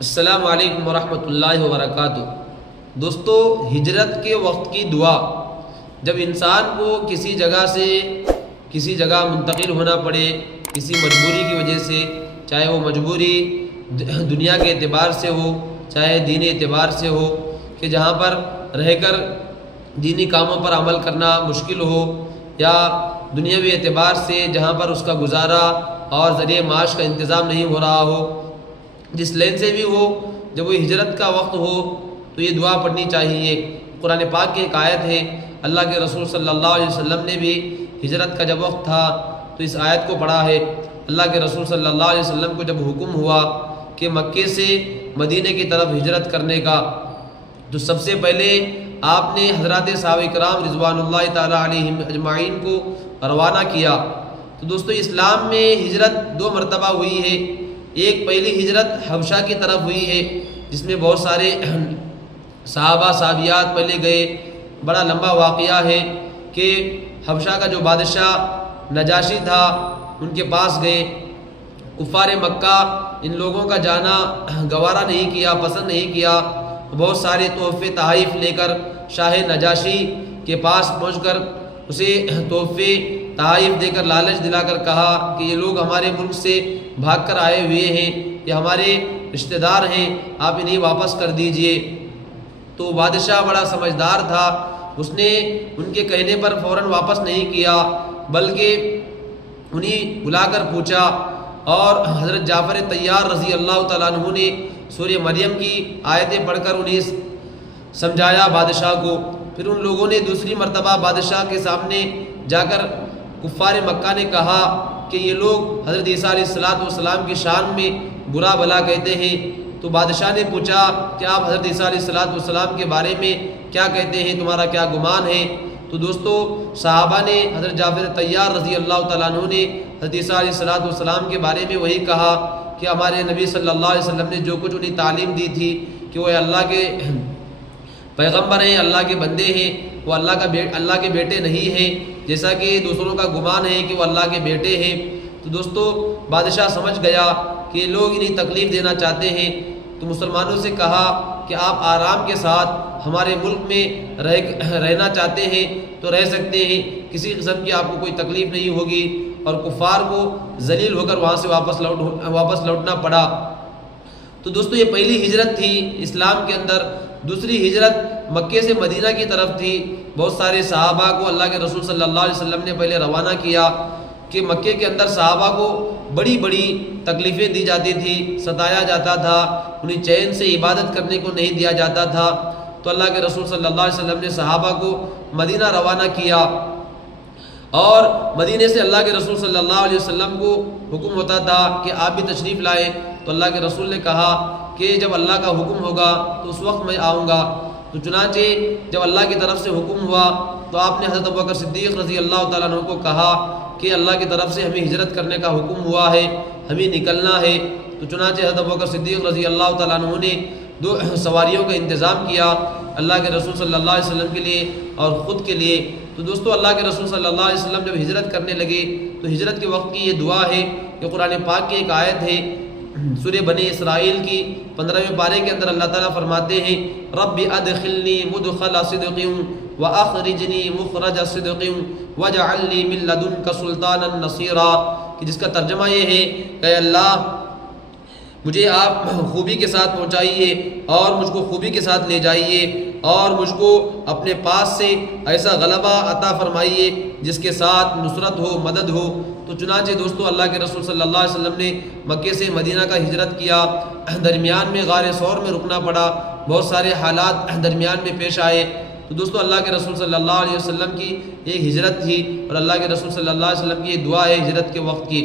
السلام علیکم ورحمۃ اللہ وبرکاتہ۔ دوستو، ہجرت کے وقت کی دعا، جب انسان کو کسی جگہ سے کسی جگہ منتقل ہونا پڑے کسی مجبوری کی وجہ سے، چاہے وہ مجبوری دنیا کے اعتبار سے ہو چاہے دینی اعتبار سے ہو، کہ جہاں پر رہ کر دینی کاموں پر عمل کرنا مشکل ہو، یا دنیاوی اعتبار سے جہاں پر اس کا گزارا اور ذریعہ معاش کا انتظام نہیں ہو رہا ہو، جس لین سے بھی ہو، جب وہ ہجرت کا وقت ہو تو یہ دعا پڑھنی چاہیے۔ قرآن پاک کی ایک آیت ہے، اللہ کے رسول صلی اللہ علیہ وسلم نے بھی ہجرت کا جب وقت تھا تو اس آیت کو پڑھا ہے۔ اللہ کے رسول صلی اللہ علیہ وسلم کو جب حکم ہوا کہ مکے سے مدینے کی طرف ہجرت کرنے کا، تو سب سے پہلے آپ نے حضرات صحابہ کرام رضوان اللہ تعالیٰ علیہم اجمعین کو روانہ کیا۔ تو دوستو، اسلام میں ہجرت دو مرتبہ ہوئی ہے۔ ایک پہلی ہجرت حبشہ کی طرف ہوئی ہے، جس میں بہت سارے صحابہ صحابیات پہلے گئے۔ بڑا لمبا واقعہ ہے کہ حبشہ کا جو بادشاہ نجاشی تھا، ان کے پاس گئے۔ کفار مکہ ان لوگوں کا جانا گوارا نہیں کیا، پسند نہیں کیا۔ بہت سارے تحفے تحائف لے کر شاہ نجاشی کے پاس پہنچ کر اسے تحفے تحائف دے کر لالچ دلا کر کہا کہ یہ لوگ ہمارے ملک سے بھاگ کر آئے ہوئے ہیں، یہ ہمارے رشتہ دار ہیں، آپ انہیں واپس کر دیجئے۔ تو بادشاہ بڑا سمجھدار تھا، اس نے ان کے کہنے پر فوراً واپس نہیں کیا، بلکہ انہیں بلا کر پوچھا، اور حضرت جعفر طیار رضی اللہ تعالیٰ عنہ نے سورہ مریم کی آیتیں پڑھ کر انہیں سمجھایا بادشاہ کو۔ پھر ان لوگوں نے دوسری مرتبہ بادشاہ کے سامنے جا کر کفار مکہ نے کہا کہ یہ لوگ حضرت عیسیٰ علیہ السلام کی شان میں برا بھلا کہتے ہیں۔ تو بادشاہ نے پوچھا کہ آپ حضرت عیسیٰ علیہ السلام کے بارے میں کیا کہتے ہیں، تمہارا کیا گمان ہے؟ تو دوستو، صحابہ نے حضرت جعفر طیار رضی اللہ تعالیٰ عنہ نے حضرت عیسیٰ علیہ السلام کے بارے میں وہی کہا کہ ہمارے نبی صلی اللہ علیہ وسلم نے جو کچھ انہیں تعلیم دی تھی کہ وہ اللہ کے پیغمبر ہیں، اللہ کے بندے ہیں، وہ اللہ کے بیٹے نہیں ہیں، جیسا کہ دوسروں کا گمان ہے کہ وہ اللہ کے بیٹے ہیں۔ تو دوستو، بادشاہ سمجھ گیا کہ لوگ انہیں تکلیف دینا چاہتے ہیں، تو مسلمانوں سے کہا کہ آپ آرام کے ساتھ ہمارے ملک میں رہنا چاہتے ہیں تو رہ سکتے ہیں، کسی قسم کی آپ کو کوئی تکلیف نہیں ہوگی۔ اور کفار کو ذلیل ہو کر وہاں سے واپس لوٹنا پڑا۔ تو دوستو، یہ پہلی ہجرت تھی اسلام کے اندر۔ دوسری ہجرت مکے سے مدینہ کی طرف تھی۔ بہت سارے صحابہ کو اللہ کے رسول صلی اللہ علیہ وسلم نے پہلے روانہ کیا کہ مکے کے اندر صحابہ کو بڑی بڑی تکلیفیں دی جاتی تھی، ستایا جاتا تھا، انہیں چین سے عبادت کرنے کو نہیں دیا جاتا تھا۔ تو اللہ کے رسول صلی اللہ علیہ وسلم نے صحابہ کو مدینہ روانہ کیا، اور مدینے سے اللہ کے رسول صلی اللہ علیہ وسلم کو حکم ہوتا تھا کہ آپ بھی تشریف لائیں۔ تو اللہ کے رسول نے کہا کہ جب اللہ کا حکم ہوگا تو اس وقت میں آؤں گا۔ تو چنانچہ جب اللہ کی طرف سے حکم ہوا تو آپ نے حضرت ابوبکر صدیق رضی اللہ تعالیٰ عنہ کو کہا کہ اللہ کی طرف سے ہمیں ہجرت کرنے کا حکم ہوا ہے، ہمیں نکلنا ہے۔ تو چنانچہ حضرت ابوبکر صدیق رضی اللہ تعالیٰ عنہ نے 2 سواریوں کا انتظام کیا اللہ کے رسول صلی اللہ علیہ وسلم کے لیے اور خود کے لیے۔ تو دوستو، اللہ کے رسول صلی اللہ علیہ وسلم جب ہجرت کرنے لگے تو ہجرت کے وقت کی یہ دعا ہے کہ قرآن پاک کی ایک آیت ہے سورہ بنی اسرائیل کی 15ویں پارے کے اندر اللہ تعالیٰ فرماتے ہیں، رب ادخلنی مدخل صدق واخرجنی مخرج صدق واجعل لی من لدنک سلطانا نصیرا، کہ جس کا ترجمہ یہ ہے کہ اللہ مجھے آپ خوبی کے ساتھ پہنچائیے اور مجھ کو خوبی کے ساتھ لے جائیے، اور مجھ کو اپنے پاس سے ایسا غلبہ عطا فرمائیے جس کے ساتھ نصرت ہو، مدد ہو۔ تو چنانچہ دوستو، اللہ کے رسول صلی اللہ علیہ وسلم نے مکے سے مدینہ کا ہجرت کیا۔ درمیان میں غار ثور میں رکنا پڑا، بہت سارے حالات درمیان میں پیش آئے۔ تو دوستو، اللہ کے رسول صلی اللہ علیہ وسلم کی ایک ہجرت تھی، اور اللہ کے رسول صلی اللہ علیہ وسلم کی یہ دعا ہے ہجرت کے وقت کی۔